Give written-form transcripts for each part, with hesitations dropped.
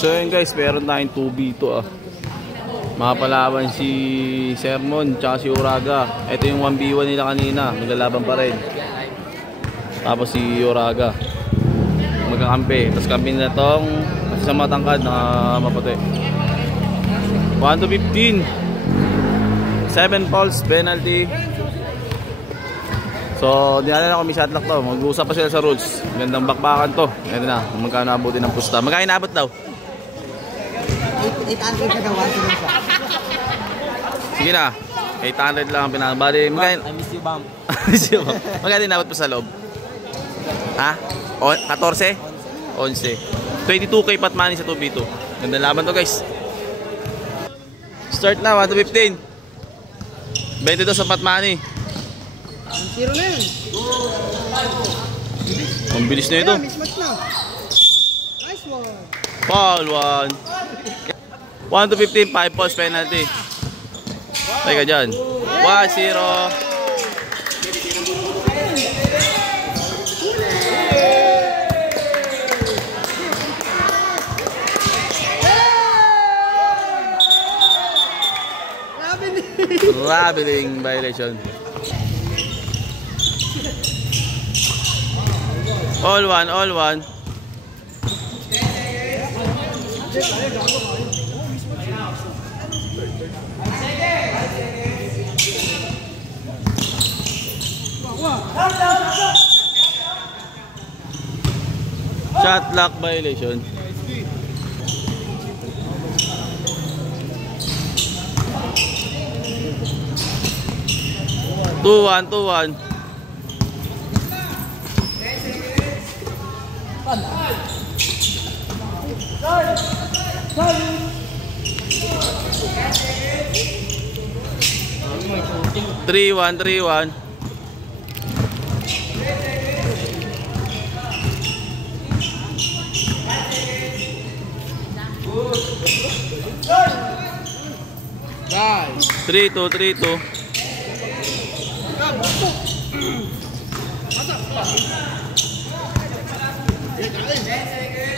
So yun guys, meron tayong 2v2 Mapalaban si Sermon tsaka si Uraga. Ito yung 1v1 nila kanina, naglalaban pa rin. Tapos si Uraga magkakampi. Tapos kampi na tong sa matangkad na maputi. 1-15. 7 falls penalty. So dinala na kami shot lock to. Mag-uusap pa sila sa rules. Gandang bakbakan to. Ito na, magkano abutin ng pusta. Magkano inabot daw? 800 na daw. Sige na, 800 lang ang pinabali. I miss you, Bam. Magkano inabot pa sa loob? Ha? 14? 11. 22k pot money sa 2v2. Ganda laban to guys. Start na, 1-15. 22 sa pot money. 0 na yun. Ang bilis na ito. Mismatch na. Nice one. Foul 1. 1-15, 5 balls penalty. Teka dyan. 1-0. Traveling violation. All one. Shot clock violation. Two one. Three one. Nice. 3-2.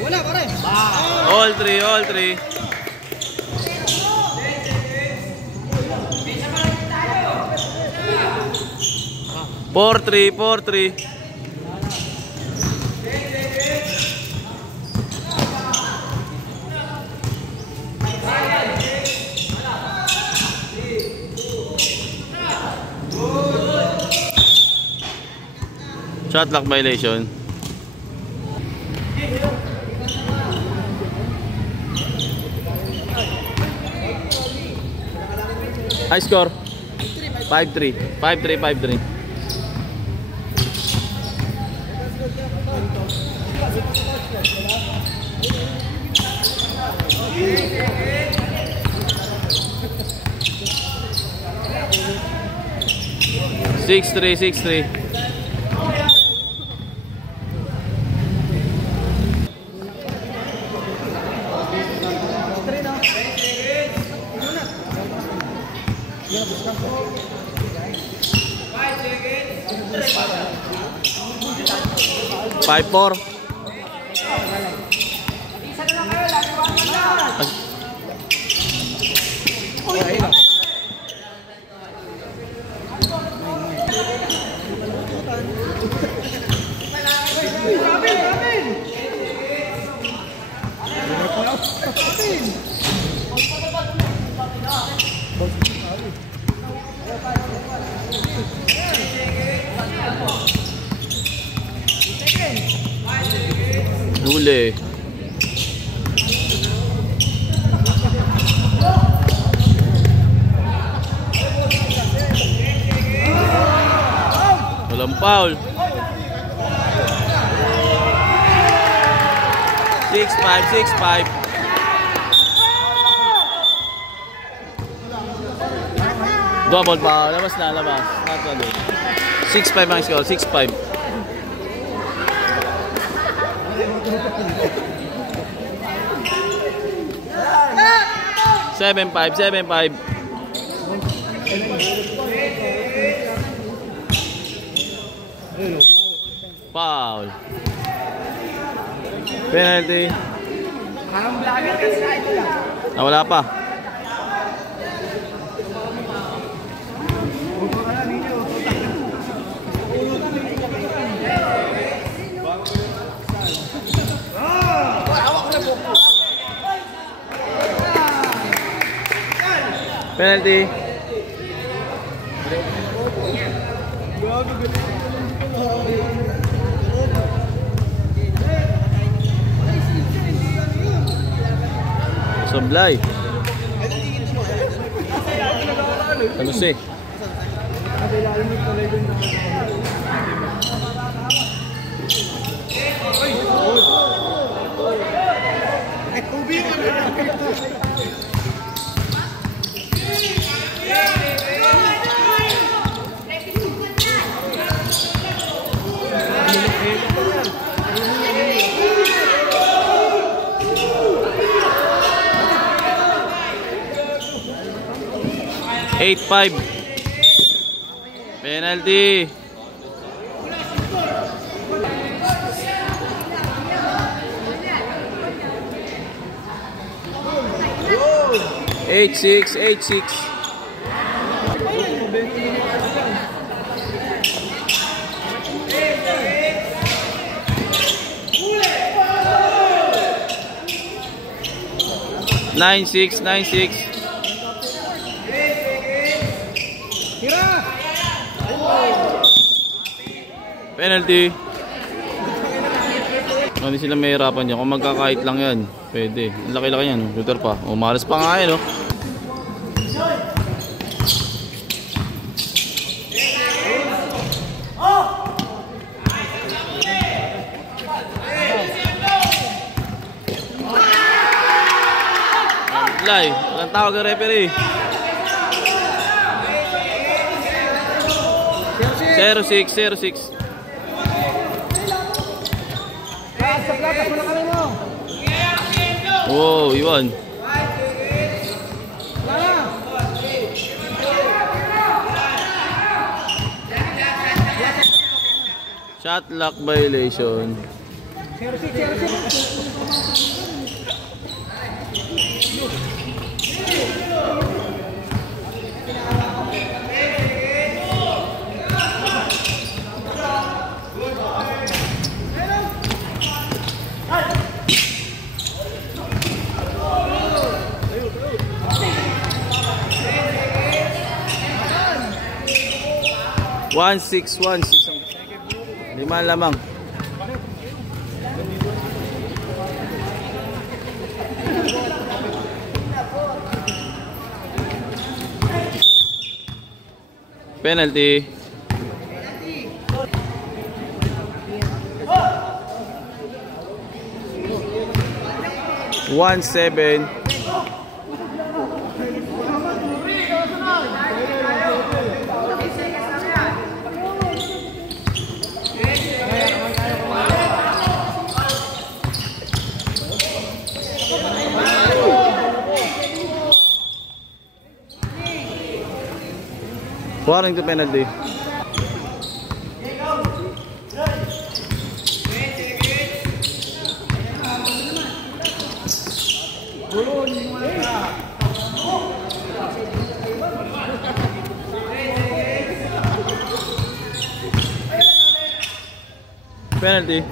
Wala pare. All three. 4-3. Shot clock violation. High score 5-3. 5-3. Six three. Five four. Huli. Walang foul. 6-5. Double foul. Labas. Not double. 6-5 ang score. 6-5. 7-5. Foul. Penalty. Parang vlogger kasi sa idol ah. Wala pa. Penalty. Sablay. Ano si? Eight 5. Penalty. Eight six. 9-6. Penalty. Hindi sila mahirapan dyan. Kung magkakait lang yan, pwede. Ang laki-laki yan. Shooter pa. Umalas pa nga yan, no? Live. Walang tawag ang referee. 0-6. Wow, iwan. Shot lock violation. 1-6. 5 lamang. Penalty. One 7. Warning to penalty. Penalty.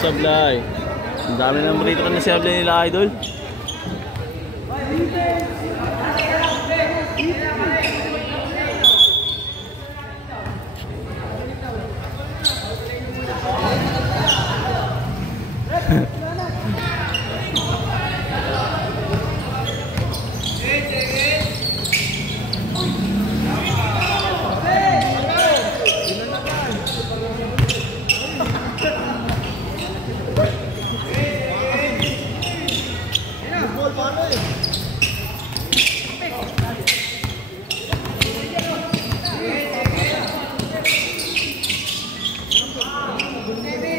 Sablay. Ang dami ng rito ka na sablay nila, idol.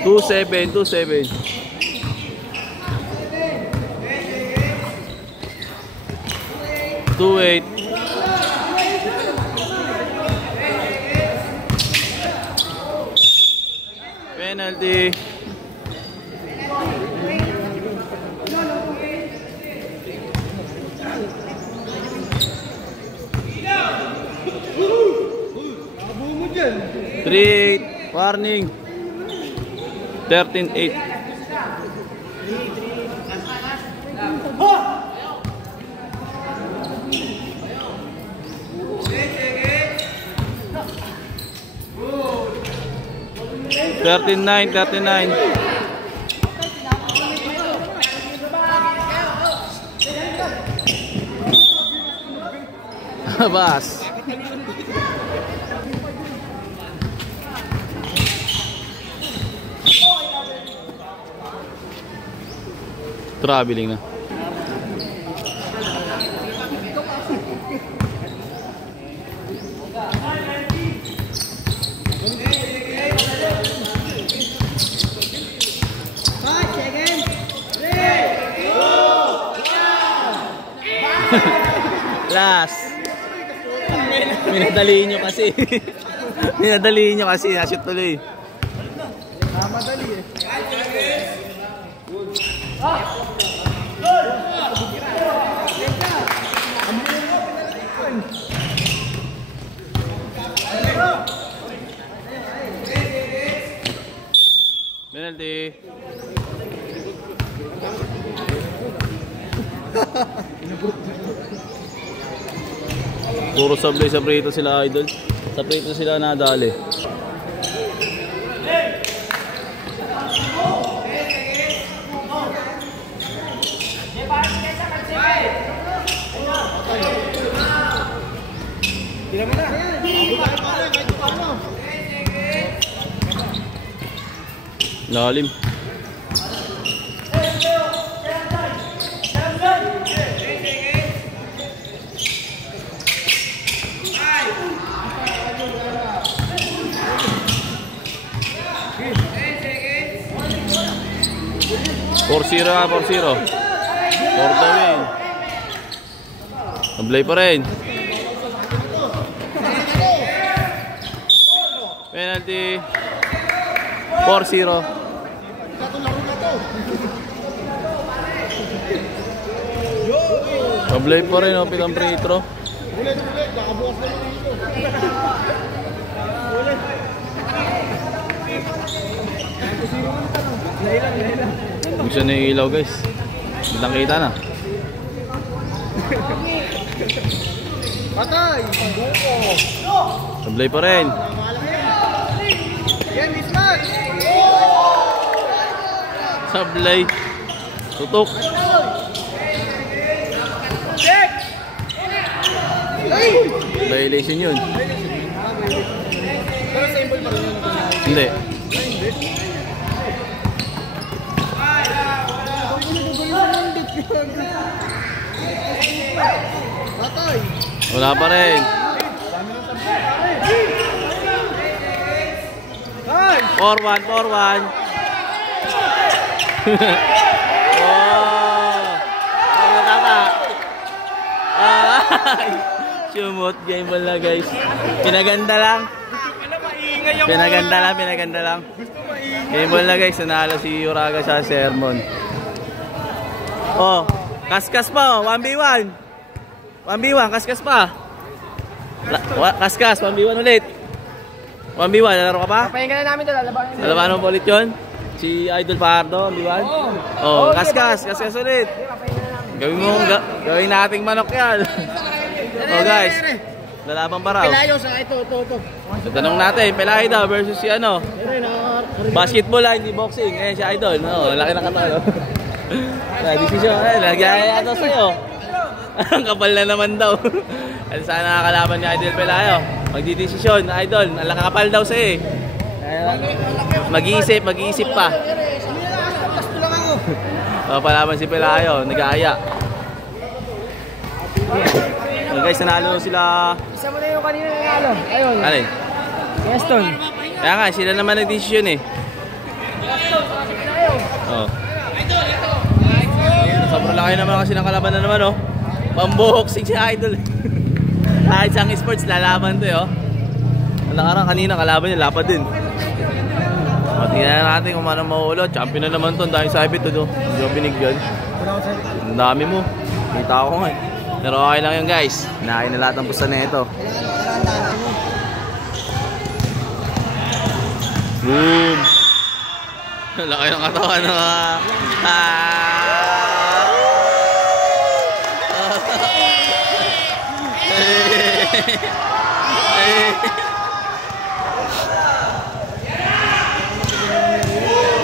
Two seven. 2-8. Penalty. Three, warning. 13-8. Thirty-nine. Bas. Traveling na. Last. Minadaliin nyo kasi. Minadaliin nyo kasi. Nashoot tuloy. Madali eh. Penalty. Puro sablay sa prito sila, idol. Sa prito sila nadali. Lalim. For 0 for the win. Sablay pa rin. Penalty. 4-0. Sablay pa rin, pitang free throw. Gusto na yung ilaw, guys. Kitang kita na. Patay! Sablay pa rin. Yan, mismatch! Sablay. Tutok. Violation yun. Hindi. Wala pa rin. 4-1. Ano tata? Sumot game ball na, guys. Pinaganda lang. Game ball na, guys. Nanalo si Uraga sa Sermon. Oh, kaskas pa, 1v1. 1v1, kaskas pa. Kaskas, 1v1 ulit. 1v1, nalaro ka pa? Papahinga na namin ito, lalabanan namin. Lalabanan mo ulit yun? Si Idol Pardo, 1v1? Oh, kaskas ulit. Gawin nating manok yan. Oh, guys. Lalaban pa raw. Pelayo sa ito. So, tanong natin, Pelayo daw versus si ano? Basketball hindi boxing. Si Idol. Laki ng katawan. Desisyon. Nagyaya ito sa'yo. Ang kapal na naman daw. At sana nakakalaban ni Idol Pelayo. Magdidesisyon, Idol. Ang nakakapal daw sa'yo. Mag-iisip pa. Palaban si Pelayo. Nag-aaya. Guys, nanalo sila. Isa mo na yung kanina nanalo. Ayun. Alin? Weston. Kaya nga, sila naman nag-desisyon eh. Oh. Sobrang laki naman kasi ng kalaban na naman, oh. Pamboxing si Idol. Kahit sang sports, lalaban to, oh. Ang nakarang kanina, kalaban niya, lapad din. Tingnan natin kung ano mahulot. Champion na naman to. Ang dami sabit to. Hindi ko binigyan. Ang dami mo. Kita ko nga. Pero okay lang yun guys. Nakain na lahat ng pusta na ito. Boom! Laki ng katawan na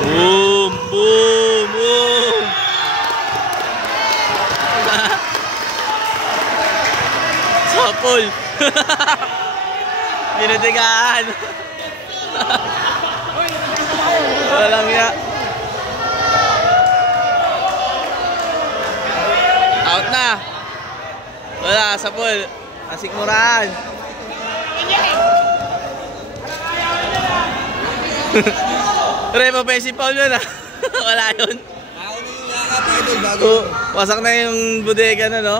boom! Boom! Boom! Sapol! Ginatigaan! Walang ya. Out na. Wala, sapol. Nasikmurahan. Repo pa si Paul yun ah. Wala yun. Wasak na yung bodega na no.